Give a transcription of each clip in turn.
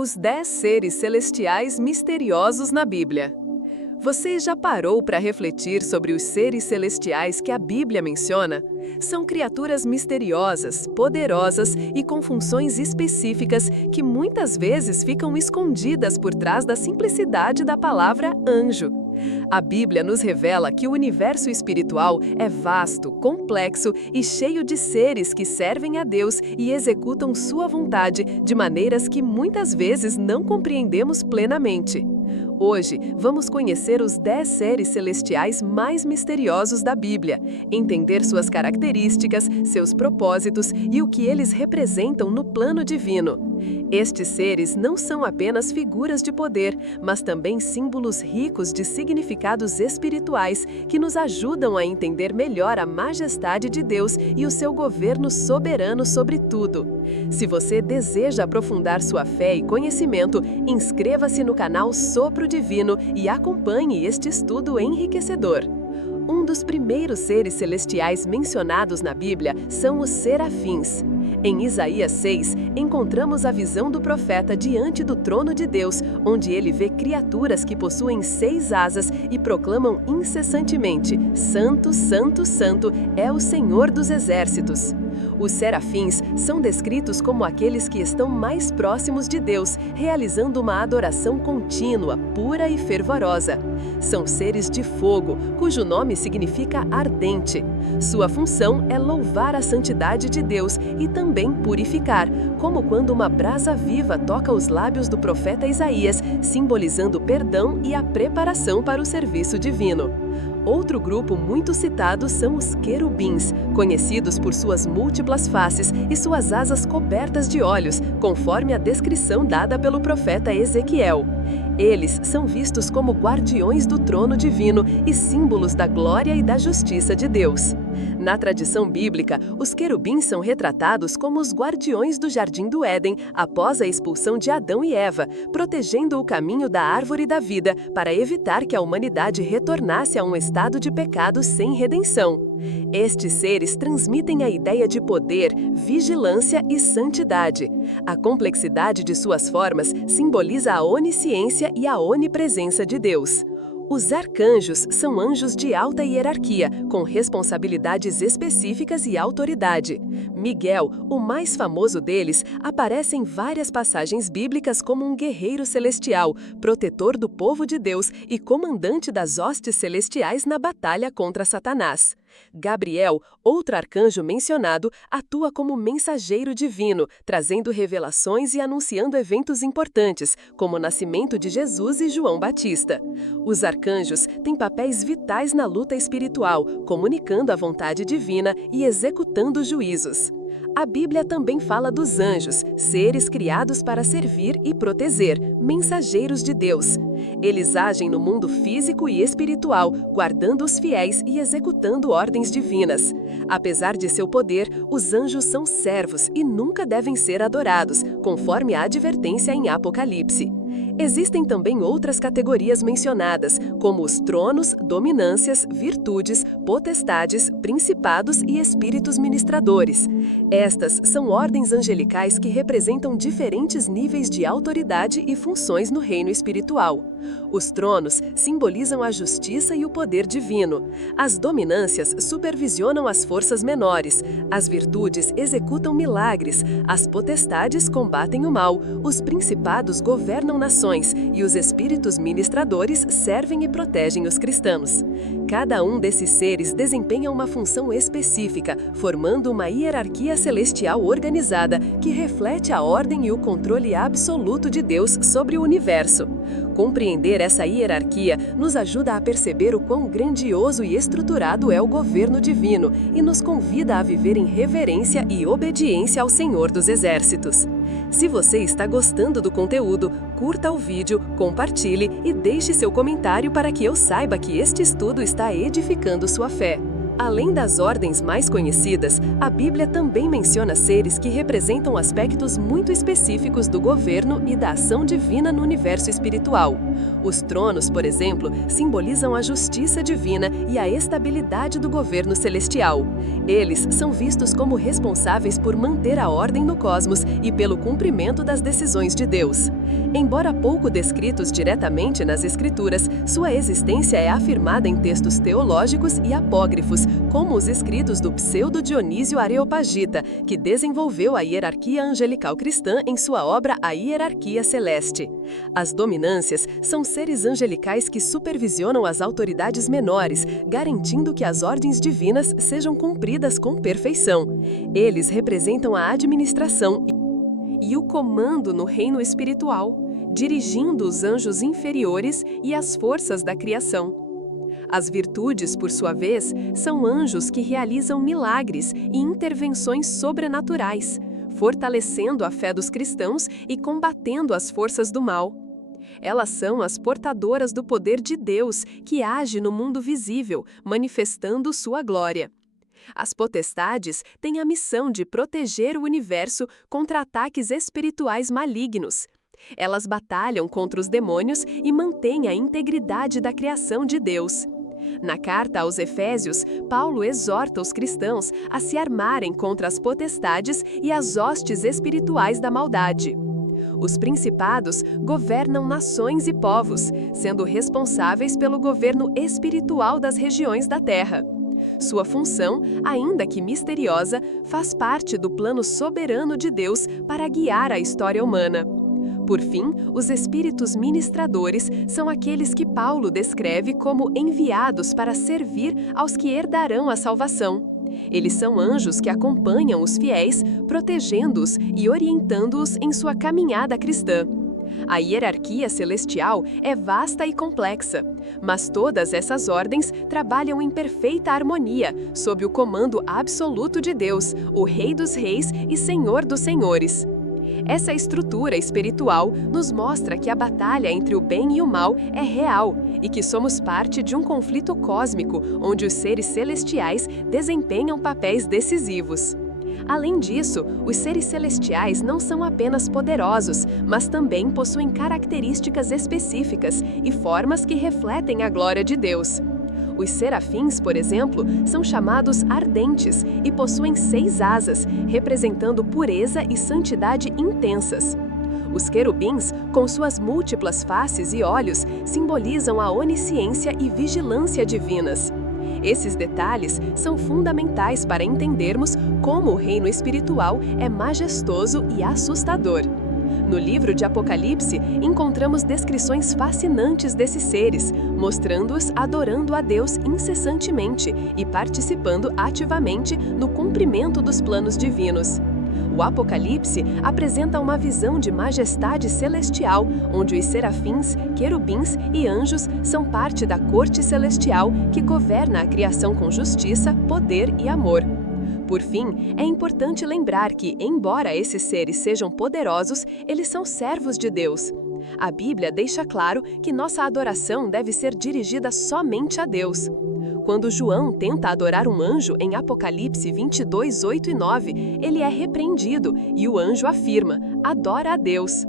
Os 10 seres celestiais misteriosos na Bíblia. Você já parou para refletir sobre os seres celestiais que a Bíblia menciona? São criaturas misteriosas, poderosas e com funções específicas que muitas vezes ficam escondidas por trás da simplicidade da palavra anjo. A Bíblia nos revela que o universo espiritual é vasto, complexo e cheio de seres que servem a Deus e executam sua vontade de maneiras que muitas vezes não compreendemos plenamente. Hoje, vamos conhecer os 10 seres celestiais mais misteriosos da Bíblia, entender suas características, seus propósitos e o que eles representam no plano divino. Estes seres não são apenas figuras de poder, mas também símbolos ricos de significados espirituais que nos ajudam a entender melhor a majestade de Deus e o seu governo soberano sobre tudo. Se você deseja aprofundar sua fé e conhecimento, inscreva-se no canal Sopro Divino e acompanhe este estudo enriquecedor. Um dos primeiros seres celestiais mencionados na Bíblia são os serafins. Em Isaías 6, encontramos a visão do profeta diante do trono de Deus, onde ele vê criaturas que possuem 6 asas e proclamam incessantemente: Santo, Santo, Santo é o Senhor dos Exércitos. Os serafins são descritos como aqueles que estão mais próximos de Deus, realizando uma adoração contínua, pura e fervorosa. São seres de fogo, cujo nome significa ardente. Sua função é louvar a santidade de Deus e também purificar, como quando uma brasa viva toca os lábios do profeta Isaías, simbolizando o perdão e a preparação para o serviço divino. Outro grupo muito citado são os querubins, conhecidos por suas múltiplas faces e suas asas cobertas de olhos, conforme a descrição dada pelo profeta Ezequiel. Eles são vistos como guardiões do trono divino e símbolos da glória e da justiça de Deus. Na tradição bíblica, os querubins são retratados como os guardiões do Jardim do Éden após a expulsão de Adão e Eva, protegendo o caminho da árvore da vida para evitar que a humanidade retornasse a um estado de pecado sem redenção. Estes seres transmitem a ideia de poder, vigilância e santidade. A complexidade de suas formas simboliza a onisciência e a onipresença de Deus. Os arcanjos são anjos de alta hierarquia, com responsabilidades específicas e autoridade. Miguel, o mais famoso deles, aparece em várias passagens bíblicas como um guerreiro celestial, protetor do povo de Deus e comandante das hostes celestiais na batalha contra Satanás. Gabriel, outro arcanjo mencionado, atua como mensageiro divino, trazendo revelações e anunciando eventos importantes, como o nascimento de Jesus e João Batista. Os arcanjos têm papéis vitais na luta espiritual, comunicando a vontade divina e executando juízos. A Bíblia também fala dos anjos, seres criados para servir e proteger, mensageiros de Deus. Eles agem no mundo físico e espiritual, guardando os fiéis e executando ordens divinas. Apesar de seu poder, os anjos são servos e nunca devem ser adorados, conforme a advertência em Apocalipse. Existem também outras categorias mencionadas, como os tronos, dominâncias, virtudes, potestades, principados e espíritos ministradores. Estas são ordens angelicais que representam diferentes níveis de autoridade e funções no reino espiritual. Os tronos simbolizam a justiça e o poder divino. As dominâncias supervisionam as forças menores. As virtudes executam milagres. As potestades combatem o mal. Os principados governam nações e os espíritos ministradores servem e protegem os cristãos. Cada um desses seres desempenha uma função específica, formando uma hierarquia celestial organizada que reflete a ordem e o controle absoluto de Deus sobre o universo. Compreender essa hierarquia nos ajuda a perceber o quão grandioso e estruturado é o governo divino e nos convida a viver em reverência e obediência ao Senhor dos Exércitos. Se você está gostando do conteúdo, curta o vídeo, compartilhe e deixe seu comentário para que eu saiba que este estudo está edificando sua fé. Além das ordens mais conhecidas, a Bíblia também menciona seres que representam aspectos muito específicos do governo e da ação divina no universo espiritual. Os tronos, por exemplo, simbolizam a justiça divina e a estabilidade do governo celestial. Eles são vistos como responsáveis por manter a ordem no cosmos e pelo cumprimento das decisões de Deus. Embora pouco descritos diretamente nas Escrituras, sua existência é afirmada em textos teológicos e apócrifos, como os escritos do pseudo-Dionísio Areopagita, que desenvolveu a hierarquia angelical cristã em sua obra A Hierarquia Celeste. As dominâncias são seres angelicais que supervisionam as autoridades menores, garantindo que as ordens divinas sejam cumpridas com perfeição. Eles representam a administração e o comando no reino espiritual, dirigindo os anjos inferiores e as forças da criação. As virtudes, por sua vez, são anjos que realizam milagres e intervenções sobrenaturais, fortalecendo a fé dos cristãos e combatendo as forças do mal. Elas são as portadoras do poder de Deus que age no mundo visível, manifestando sua glória. As potestades têm a missão de proteger o universo contra ataques espirituais malignos. Elas batalham contra os demônios e mantêm a integridade da criação de Deus. Na carta aos Efésios, Paulo exorta os cristãos a se armarem contra as potestades e as hostes espirituais da maldade. Os principados governam nações e povos, sendo responsáveis pelo governo espiritual das regiões da terra. Sua função, ainda que misteriosa, faz parte do plano soberano de Deus para guiar a história humana. Por fim, os espíritos ministradores são aqueles que Paulo descreve como enviados para servir aos que herdarão a salvação. Eles são anjos que acompanham os fiéis, protegendo-os e orientando-os em sua caminhada cristã. A hierarquia celestial é vasta e complexa, mas todas essas ordens trabalham em perfeita harmonia, sob o comando absoluto de Deus, o Rei dos Reis e Senhor dos Senhores. Essa estrutura espiritual nos mostra que a batalha entre o bem e o mal é real e que somos parte de um conflito cósmico onde os seres celestiais desempenham papéis decisivos. Além disso, os seres celestiais não são apenas poderosos, mas também possuem características específicas e formas que refletem a glória de Deus. Os serafins, por exemplo, são chamados ardentes e possuem 6 asas, representando pureza e santidade intensas. Os querubins, com suas múltiplas faces e olhos, simbolizam a onisciência e vigilância divinas. Esses detalhes são fundamentais para entendermos como o reino espiritual é majestoso e assustador. No livro de Apocalipse, encontramos descrições fascinantes desses seres, mostrando-os adorando a Deus incessantemente e participando ativamente no cumprimento dos planos divinos. O Apocalipse apresenta uma visão de majestade celestial, onde os serafins, querubins e anjos são parte da corte celestial que governa a criação com justiça, poder e amor. Por fim, é importante lembrar que, embora esses seres sejam poderosos, eles são servos de Deus. A Bíblia deixa claro que nossa adoração deve ser dirigida somente a Deus. Quando João tenta adorar um anjo em Apocalipse 22, 8 e 9, ele é repreendido e o anjo afirma: adora a Deus.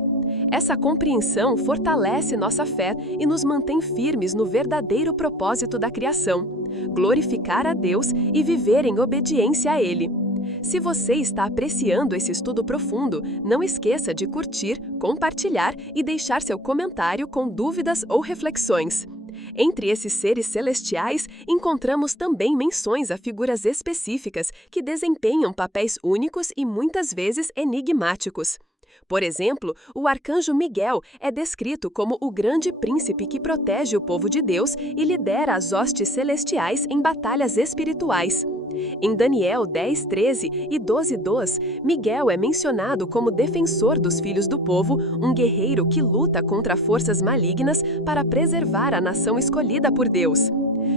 Essa compreensão fortalece nossa fé e nos mantém firmes no verdadeiro propósito da criação: glorificar a Deus e viver em obediência a Ele. Se você está apreciando esse estudo profundo, não esqueça de curtir, compartilhar e deixar seu comentário com dúvidas ou reflexões. Entre esses seres celestiais, encontramos também menções a figuras específicas que desempenham papéis únicos e muitas vezes enigmáticos. Por exemplo, o arcanjo Miguel é descrito como o grande príncipe que protege o povo de Deus e lidera as hostes celestiais em batalhas espirituais. Em Daniel 10:13 e 12:2, Miguel é mencionado como defensor dos filhos do povo, um guerreiro que luta contra forças malignas para preservar a nação escolhida por Deus.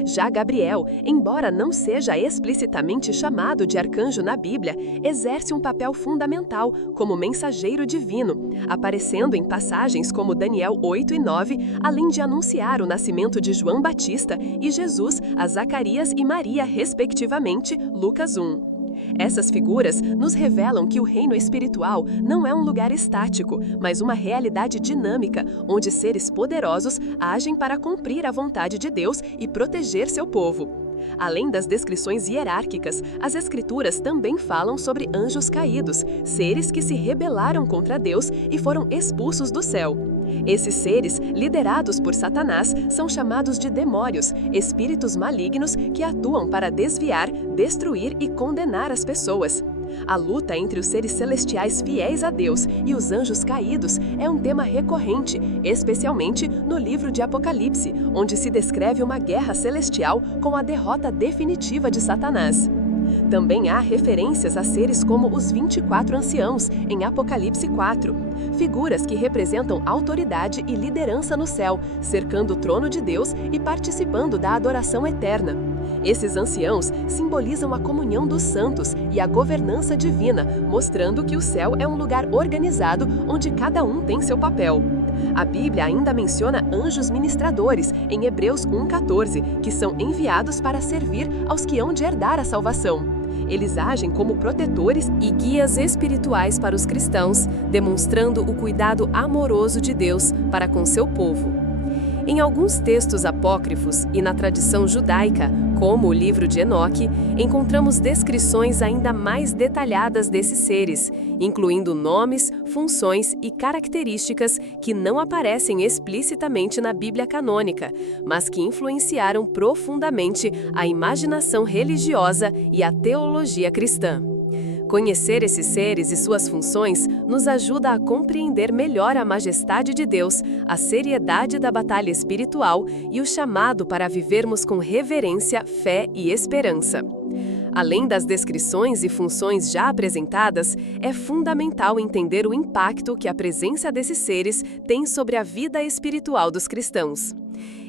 Já Gabriel, embora não seja explicitamente chamado de arcanjo na Bíblia, exerce um papel fundamental como mensageiro divino, aparecendo em passagens como Daniel 8 e 9, além de anunciar o nascimento de João Batista e Jesus a Zacarias e Maria, respectivamente, Lucas 1. Essas figuras nos revelam que o reino espiritual não é um lugar estático, mas uma realidade dinâmica, onde seres poderosos agem para cumprir a vontade de Deus e proteger seu povo. Além das descrições hierárquicas, as Escrituras também falam sobre anjos caídos, seres que se rebelaram contra Deus e foram expulsos do céu. Esses seres, liderados por Satanás, são chamados de demônios, espíritos malignos que atuam para desviar, destruir e condenar as pessoas. A luta entre os seres celestiais fiéis a Deus e os anjos caídos é um tema recorrente, especialmente no livro de Apocalipse, onde se descreve uma guerra celestial com a derrota definitiva de Satanás. Também há referências a seres como os 24 anciãos, em Apocalipse 4, figuras que representam autoridade e liderança no céu, cercando o trono de Deus e participando da adoração eterna. Esses anciãos simbolizam a comunhão dos santos e a governança divina, mostrando que o céu é um lugar organizado onde cada um tem seu papel. A Bíblia ainda menciona anjos ministradores, em Hebreus 1,14, que são enviados para servir aos que hão de herdar a salvação. Eles agem como protetores e guias espirituais para os cristãos, demonstrando o cuidado amoroso de Deus para com seu povo. Em alguns textos apócrifos e na tradição judaica, como o livro de Enoque, encontramos descrições ainda mais detalhadas desses seres, incluindo nomes, funções e características que não aparecem explicitamente na Bíblia canônica, mas que influenciaram profundamente a imaginação religiosa e a teologia cristã. Conhecer esses seres e suas funções nos ajuda a compreender melhor a majestade de Deus, a seriedade da batalha espiritual e o chamado para vivermos com reverência, fé e esperança. Além das descrições e funções já apresentadas, é fundamental entender o impacto que a presença desses seres tem sobre a vida espiritual dos cristãos.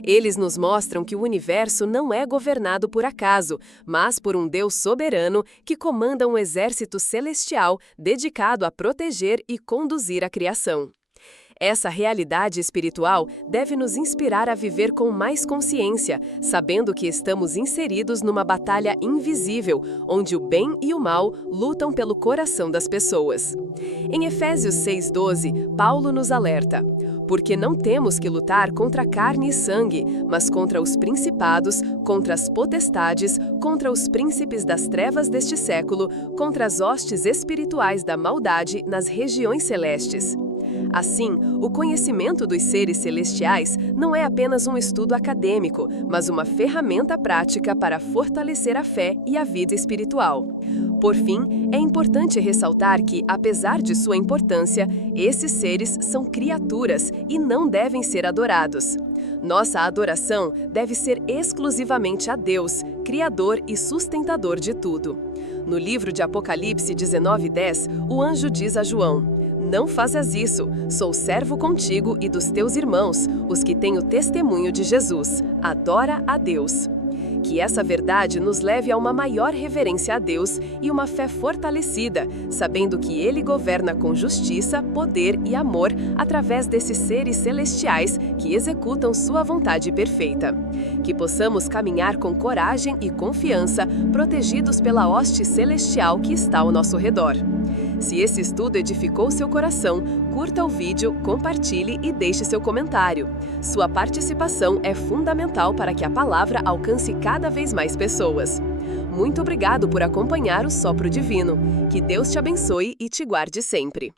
Eles nos mostram que o universo não é governado por acaso, mas por um Deus soberano que comanda um exército celestial dedicado a proteger e conduzir a criação. Essa realidade espiritual deve nos inspirar a viver com mais consciência, sabendo que estamos inseridos numa batalha invisível, onde o bem e o mal lutam pelo coração das pessoas. Em Efésios 6,12, Paulo nos alerta: porque não temos que lutar contra carne e sangue, mas contra os principados, contra as potestades, contra os príncipes das trevas deste século, contra as hostes espirituais da maldade nas regiões celestes. Assim, o conhecimento dos seres celestiais não é apenas um estudo acadêmico, mas uma ferramenta prática para fortalecer a fé e a vida espiritual. Por fim, é importante ressaltar que, apesar de sua importância, esses seres são criaturas e não devem ser adorados. Nossa adoração deve ser exclusivamente a Deus, Criador e sustentador de tudo. No livro de Apocalipse 19:10, o anjo diz a João: não faças isso, sou servo contigo e dos teus irmãos, os que têm o testemunho de Jesus. Adora a Deus. Que essa verdade nos leve a uma maior reverência a Deus e uma fé fortalecida, sabendo que Ele governa com justiça, poder e amor através desses seres celestiais que executam sua vontade perfeita. Que possamos caminhar com coragem e confiança, protegidos pela hoste celestial que está ao nosso redor. Se esse estudo edificou seu coração, curta o vídeo, compartilhe e deixe seu comentário. Sua participação é fundamental para que a palavra alcance cada vez mais pessoas. Muito obrigado por acompanhar o Sopro Divino. Que Deus te abençoe e te guarde sempre.